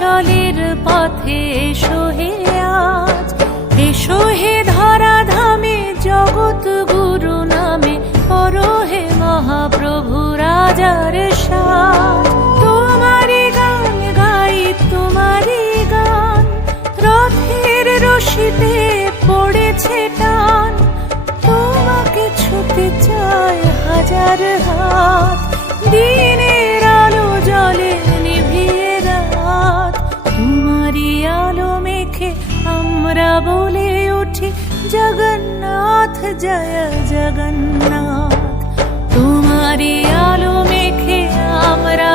চলাচলের পথে এসো হে আজ, এসো হে ধরা ধামে জগৎ গুরু নামে করো হে মহাপ্রভু রাজার সাজ। তোমারি গান গাই তোমারি গান, রথের রশিতে পড়েছে টান, তোমাকে ছুতে চায় হাজার হাত, দিনের আলো জলে নিভিয়ে রাত। তোমারি আলো মেখে আমরা বলে উঠি জগন্নাথ জয় জগন্নাথ। তোমারি আলো মেখে আমরা